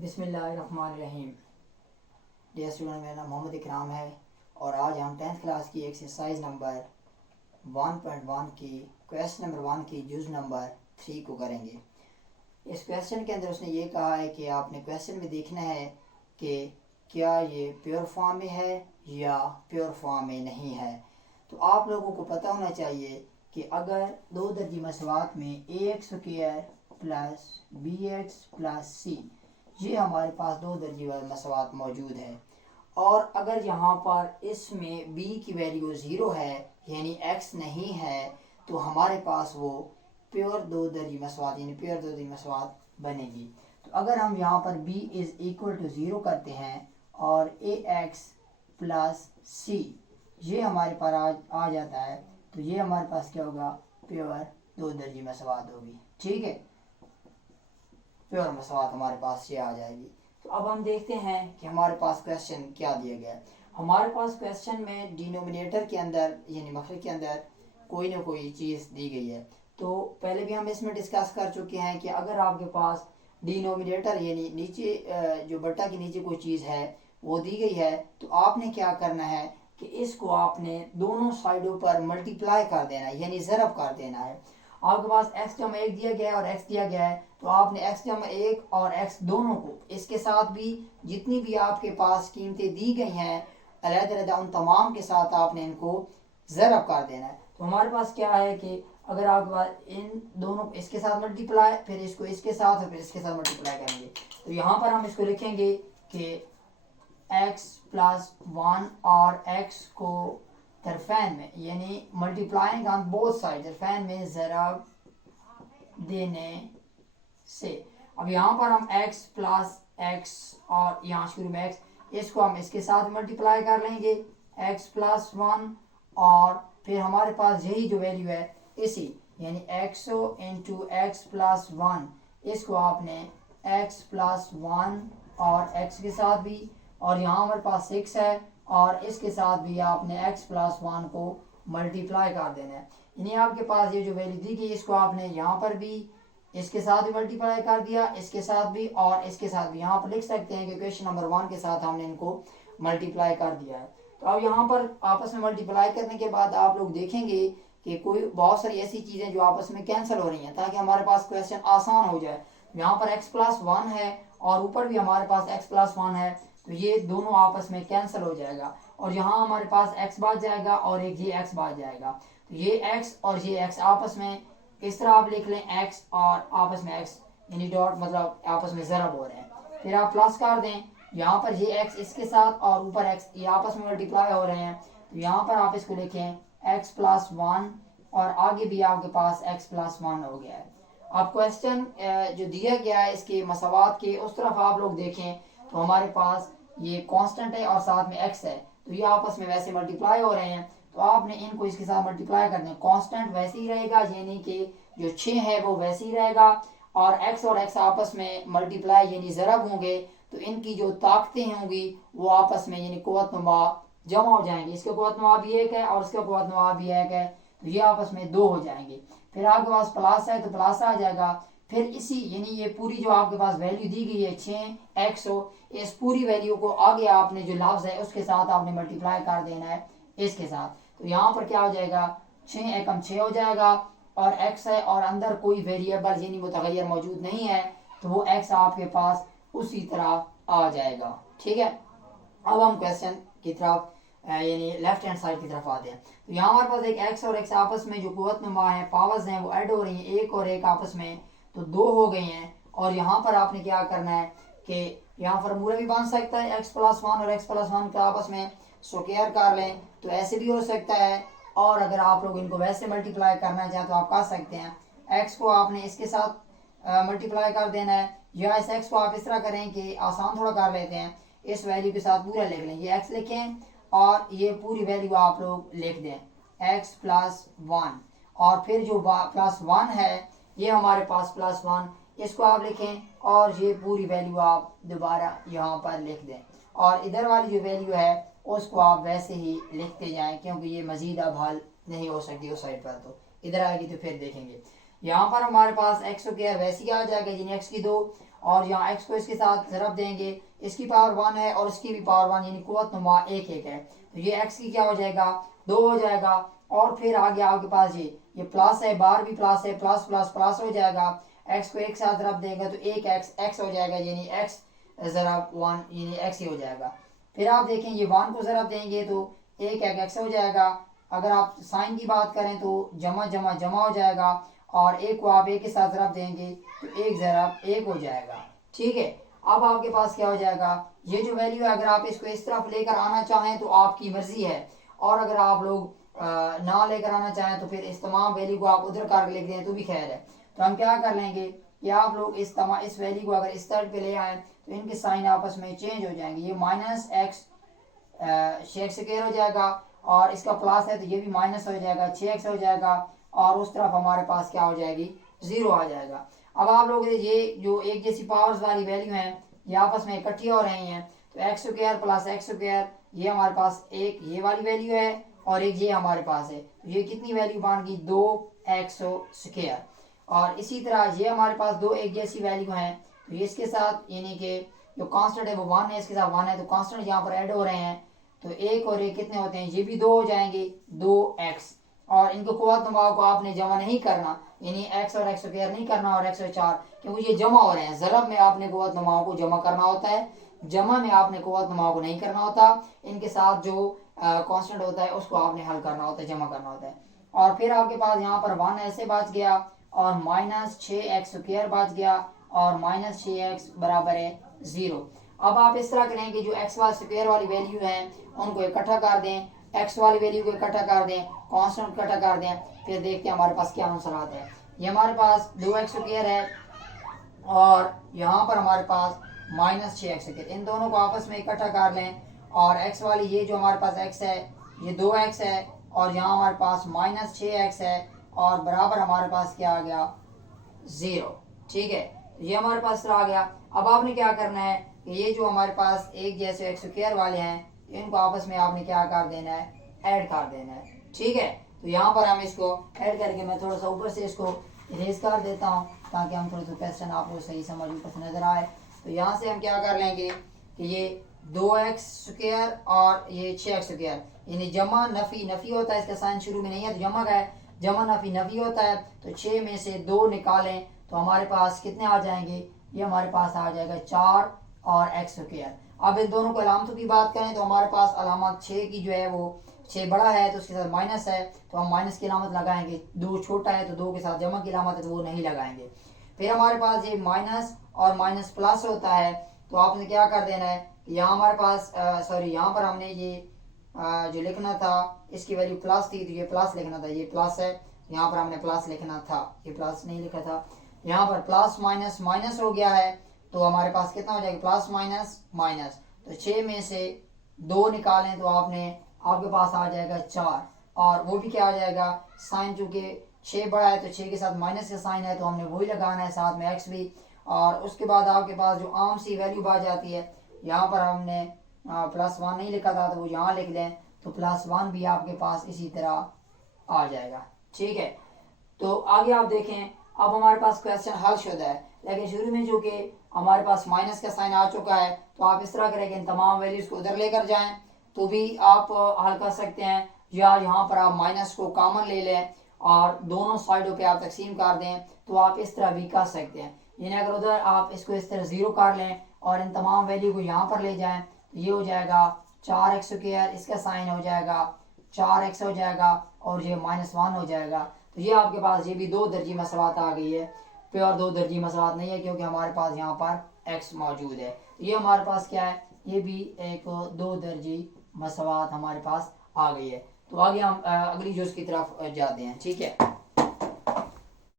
बिस्मिल्लाहिर्रहमानिर्रहीम। Dear student, मेरा नाम मोहम्मद इकराम है और आज हम 10th क्लास की एक्सरसाइज नंबर 1.1 की क्वेश्चन नंबर 1 की जुज़ नंबर 3 को करेंगे। इस क्वेश्चन के अंदर उसने ये कहा है कि आपने क्वेश्चन में देखना है कि क्या ये प्योर फॉर्म में है या प्योर फॉर्म में नहीं है। तो आप लोगों को पता होना चाहिए कि अगर दो दर्जी मसवात में ax² plus bx plus c ये हमारे पास दो दर्जी मसवात मौजूद है और अगर यहाँ पर इसमें b की वैल्यू 0 है यानी x नहीं है तो हमारे पास वो प्योर दो दर्जी मसवात यानी प्योर दो दर्जी मसवात बनेगी। तो अगर हम यहाँ पर b इज़ इक्वल टू 0 करते हैं और ax प्लस c ये हमारे पास आ जाता है तो ये हमारे पास क्या होगा, प्योर दो दर्जी मसवात होगी। ठीक है, प्योर मसवात हमारे पास ये आ जाएगी। तो अब हम देखते हैं कि हमारे पास क्वेश्चन क्या दिया गया है। हमारे पास क्वेश्चन में डिनोमिनेटर के अंदर यानी मखरज के अंदर कोई ना कोई चीज़ दी गई है। तो पहले भी हम इसमें डिस्कस कर चुके हैं कि अगर आपके पास डिनोमिनेटर यानी नीचे जो बट्टा के नीचे कोई चीज़ है वो दी गई है तो आपने क्या करना है कि इसको आपने दोनों साइडों पर मल्टीप्लाई कर देना है यानी ज़रब कर देना है। आपके पास x जमा 1 दिया गया है और x दिया गया है तो आपने x जमा 1 और x दोनों को इसके साथ भी जितनी भी आपके पास कीमतें दी गई हैं अलग-अलग उन तमाम के साथ आपने इनको ज़रब कर देना है। तो हमारे पास क्या है कि अगर आपके पास इन दोनों को इसके साथ मल्टीप्लाई फिर इसको इसके साथ और फिर इसके साथ मल्टीप्लाई करेंगे तो यहाँ पर हम इसको लिखेंगे कि x प्लस 1 और x को तरफैन में यानी मल्टीप्लाइंग ऑन बोथ साइड तरफैन में ज़रब देने से अब यहाँ पर हम x प्लस x और यहाँ शुरू में x इसको हम इसके साथ मल्टीप्लाई कर लेंगे x प्लस 1 और फिर हमारे पास यही जो वैल्यू है इसी यानी x इंटू एक्स प्लस 1 इसको आपने x प्लस 1 और x के साथ भी और यहाँ हमारे पास 6 है और इसके साथ भी आपने x प्लस 1 को मल्टीप्लाई कर देना है। यानी आपके पास ये जो वैल्यू दी गई इसको आपने यहाँ पर भी इसके साथ भी मल्टीप्लाई कर दिया इसके साथ भी और इसके साथ भी यहाँ पर लिख सकते हैं कि क्वेश्चन नंबर 1 के साथ हमने इनको मल्टीप्लाई कर दिया है। तो अब यहाँ पर आपस में मल्टीप्लाई करने के बाद आप लोग देखेंगे कि कोई बहुत सारी ऐसी चीज़ें जो आपस में कैंसिल हो रही हैं ताकि हमारे पास क्वेश्चन आसान हो जाए। यहाँ पर x प्लस 1 है और ऊपर भी हमारे पास x प्लस 1 है तो ये दोनों आपस में कैंसिल हो जाएगा और यहाँ हमारे पास x बच जाएगा और एक ये x बच जाएगा। तो ये x और ये x आपस में इस तरह आप लिख लें x और आपस में x यानी डॉट मतलब आपस में ज़रब हो रहे हैं। फिर आप प्लस कर दें यहाँ पर ये x इसके साथ और ऊपर x ये आपस में मल्टीप्लाई हो रहे हैं तो यहाँ पर आप इसको लिखें x प्लस 1 और आगे भी आपके पास x प्लस 1 हो गया है। अब क्वेश्चन जो दिया गया है इसके मसवात के उस तरफ आप लोग देखें तो हमारे पास ये कांस्टेंट है और साथ में x है तो ये आपस में वैसे मल्टीप्लाई हो रहे हैं तो आपने इनको इसके साथ मल्टीप्लाई कर दें। कांस्टेंट वैसे ही रहेगा यानी कि जो 6 है वो वैसे ही रहेगा और x आपस में मल्टीप्लाई यानी ज़रब होंगे तो इनकी जो ताकतें होंगी वो आपस में यानी क़ुव्वत नुमा जमा हो जाएंगे। इसका क़ुव्वत नुमा भी 1 है और इसका क़ुव्वत नुमा भी 1 है तो ये आपस में 2 हो जाएंगे। फिर आपके पास प्लस है तो प्लस आ जाएगा। फिर इसी यानी ये पूरी जो आपके पास वैल्यू दी गई है 6x इस पूरी वैल्यू को आगे आपने जो लफ्ज़ है उसके साथ आपने मल्टीप्लाई कर देना है इसके साथ। तो यहाँ पर क्या हो जाएगा 6 एकम 6 हो जाएगा और x है और अंदर कोई वेरिएबल यानी मुतग़य्यर मौजूद नहीं है तो वो x आपके पास उसी तरह आ जाएगा। ठीक है, अब हम क्वेश्चन की तरफ यानी लेफ्ट हैंड साइड की तरफ आते हैं। तो यहाँ हमारे पास एक x और x आपस में जो क़ुव्वत नुमा है पावर्स हैं वो ऐड हो रही हैं 1 और 1 आपस में तो 2 हो गई हैं और यहाँ पर आपने क्या करना है कि यहाँ फार्मूला भी बन सकता है x प्लस 1 और x प्लस 1 का आपस में स्क्वायर कर लें तो ऐसे भी हो सकता है और अगर आप लोग इनको वैसे मल्टीप्लाई करना चाहें तो आप कर सकते हैं। x को आपने इसके साथ मल्टीप्लाई कर देना है या इस x को आप इस तरह करें कि आसान थोड़ा कर लेते हैं इस वैल्यू के साथ पूरा लिख लें ये x लिखें और ये पूरी वैल्यू आप लोग लिख दें x प्लस 1 और फिर जो प्लस 1 है ये हमारे पास प्लस 1 इसको आप लिखें और ये पूरी वैल्यू आप दोबारा यहाँ पर लिख दें और इधर वाली जो वैल्यू है उसको आप वैसे ही लिखते जाएं क्योंकि ये मज़ीद अब हल नहीं हो सकती उस साइड पर। तो इधर आएगी तो फिर देखेंगे यहाँ पर हमारे पास x² वैसे ही आ जाएगा यानी x की 2 और यहाँ x को इसके साथ ज़रब देंगे, इसकी पावर 1 है और इसकी भी पावर 1 यानी कुव्वत नुमा एक एक है, तो ये x की क्या हो जाएगा 2 हो जाएगा। और फिर आगे आपके पास ये प्लस है, बार भी प्लस है, प्लस प्लस प्लस हो जाएगा, x को एक साथ ज़रब देंगे तो एक x हो जाएगा यानी x ज़रब 1 यानी x ही हो जाएगा। फिर आप देखें ये 1 को ज़रब देंगे तो एक x हो जाएगा। अगर आप साइन की बात करें तो जमा जमा जमा हो जाएगा और एक को आप एक के साथ ज़रब देंगे तो एक ज़रब एक हो जाएगा। ठीक है, अब आपके पास क्या हो जाएगा, ये जो वैल्यू है अगर आप इसको इस तरफ लेकर आना चाहें तो आपकी मर्जी है, और अगर आप लोग ना लेकर आना चाहें तो फिर इस तमाम वैल्यू को आप उधर कर लिख दें तो भी खैर है। तो हम क्या कर लेंगे कि आप लोग इस वैल्यू को अगर इस साइड पे ले आए तो इनके साइन आपस में चेंज हो जाएंगे, ये माइनस एक्स 6x स्क्वायर हो जाएगा और इसका प्लस है तो ये भी माइनस हो जाएगा 6x हो जाएगा और उस तरफ हमारे पास क्या हो जाएगी 0 आ जाएगा। अब आप लोग ये जो एक जैसी पावर्स वाली वैल्यू हैं ये आपस में इकट्ठी हो रही हैं, तो x square plus x square ये हमारे पास एक ये वाली वैल्यू है और एक ये हमारे पास है, तो ये कितनी वैल्यू बन गई 2x स्क्वायर। और इसी तरह ये हमारे पास दो एक जैसी वैल्यू हैं, तो ये इसके साथ यानी कि जो कांस्टेंट है वो 1 है, इसके साथ 1 है, तो कांस्टेंट यहाँ पर ऐड हो रहे हैं, तो एक और एक कितने होते हैं, ये भी 2 हो जाएंगे 2x। और इनको कुव्वत नुमा को आपने जमा नहीं करना, यानी x और x स्क्वायर नहीं करना और x और 4, क्योंकि ये जमा हो रहे हैं। ज़रब में आपने कुव्वत नुमाओं को जमा करना होता है, जमा में आपने कुव्वत नुमाओं को नहीं करना होता। इनके साथ जो कांस्टेंट होता है उसको आपने हल करना होता है, जमा करना होता है। और फिर आपके पास यहाँ पर 1 ऐसे बच गया और माइनस 6x स्क्वायर बच गया और माइनस 6x बराबर है 0। अब आप इस तरह करें कि जो x वाले स्क्वायर वाली वैल्यू है उनको इकट्ठा कर दें, x वाली वैल्यू को इकट्ठा कर दें, कांस्टेंट इकट्ठा कर दें, फिर देखते हैं हमारे पास क्या आंसर आता है। ये हमारे पास 2x स्क्वायर है और यहाँ पर हमारे पास माइनस 6x स्क्वायर, इन दोनों को आपस में इकट्ठा कर लें और x वाली ये जो हमारे पास x है ये 2x है और यहाँ हमारे पास माइनस 6x है और बराबर हमारे पास क्या आ गया 0। ठीक है, ये हमारे पास आ गया। अब आपने क्या करना है कि ये जो हमारे पास एक जैसे x स्क्वायर वाले हैं इनको आपस में आपने क्या कर देना है, ऐड कर देना है। ठीक है, तो यहाँ पर हम इसको ऐड करके मैं थोड़ा सा ऊपर से इसको इरेज कर देता हूँ ताकि हम थोड़ा सा क्वेश्चन आपको सही समझ ऊपर नजर आए। तो यहाँ से हम क्या कर लेंगे कि ये 2x स्क्वायर और ये 6x स्क्वायर यानी जमा नफी नफी होता है, इसका साइन शुरू में नहीं है तो जमा का है, जमा नफी नफी होता है, तो 6 में से 2 निकालें तो हमारे पास कितने आ जाएंगे, ये हमारे पास आ जाएगा 4 और x स्क्वायर। अब इन दोनों को अलामतों की बात करें तो हमारे पास अलामत 6 की जो है वो 6 बड़ा है तो उसके साथ माइनस है तो हम माइनस की अलामत लगाएंगे, 2 छोटा है तो 2 के साथ जमा की अलामत है तो वो नहीं लगाएंगे। फिर हमारे पास ये माइनस और माइनस प्लस होता है, तो आपने क्या कर देना है कि यहाँ हमारे पास सॉरी यहाँ पर हमने ये जो लिखना था इसकी वैल्यू प्लस थी तो ये प्लस लिखना था, ये प्लस है, यहाँ पर हमने प्लस लिखना था, ये प्लस नहीं लिखा था। यहाँ पर प्लस माइनस माइनस हो गया है तो हमारे पास कितना हो जाएगा प्लस माइनस माइनस, तो 6 में से 2 निकालें तो आपके पास आ जाएगा 4 और वो भी क्या आ जाएगा साइन, चूंकि 6 बड़ा है तो 6 के साथ माइनस का साइन है तो हमने वही लगाना है, साथ में x भी। और उसके बाद आपके पास जो आम सी वैल्यू आ जाती है, यहाँ पर हमने +1 नहीं लिखा था तो वो यहाँ लिख लें तो +1 भी आपके पास इसी तरह आ जाएगा। ठीक है, तो आगे आप देखें अब हमारे पास क्वेश्चन हल शुदा है, लेकिन शुरू में जो कि हमारे पास माइनस का साइन आ चुका है तो आप इस तरह करें कि इन तमाम वैल्यूज को उधर लेकर जाएं तो भी आप हल कर सकते हैं, या यहाँ पर आप माइनस को कॉमन ले लें और दोनों साइडों पे आप तकसीम कर दें तो आप इस तरह भी कर सकते हैं। यानी अगर उधर आप इसको इस तरह 0 कर लें और इन तमाम वैल्यू को यहाँ पर ले जाएं तो ये हो जाएगा 4x स्क्वायर, इसका साइन हो जाएगा 4x हो जाएगा और ये -1 हो जाएगा। तो ये आपके पास ये भी 2 दर्जी मसवात आ गई है, प्योर 2 दर्जी मसवात नहीं है क्योंकि हमारे पास यहाँ पर x मौजूद है। ये हमारे पास क्या है, ये भी एक 2 दर्जी मसवात हमारे पास आ गई है। तो आगे हम अगली जुज़ की तरफ जाते हैं। ठीक है।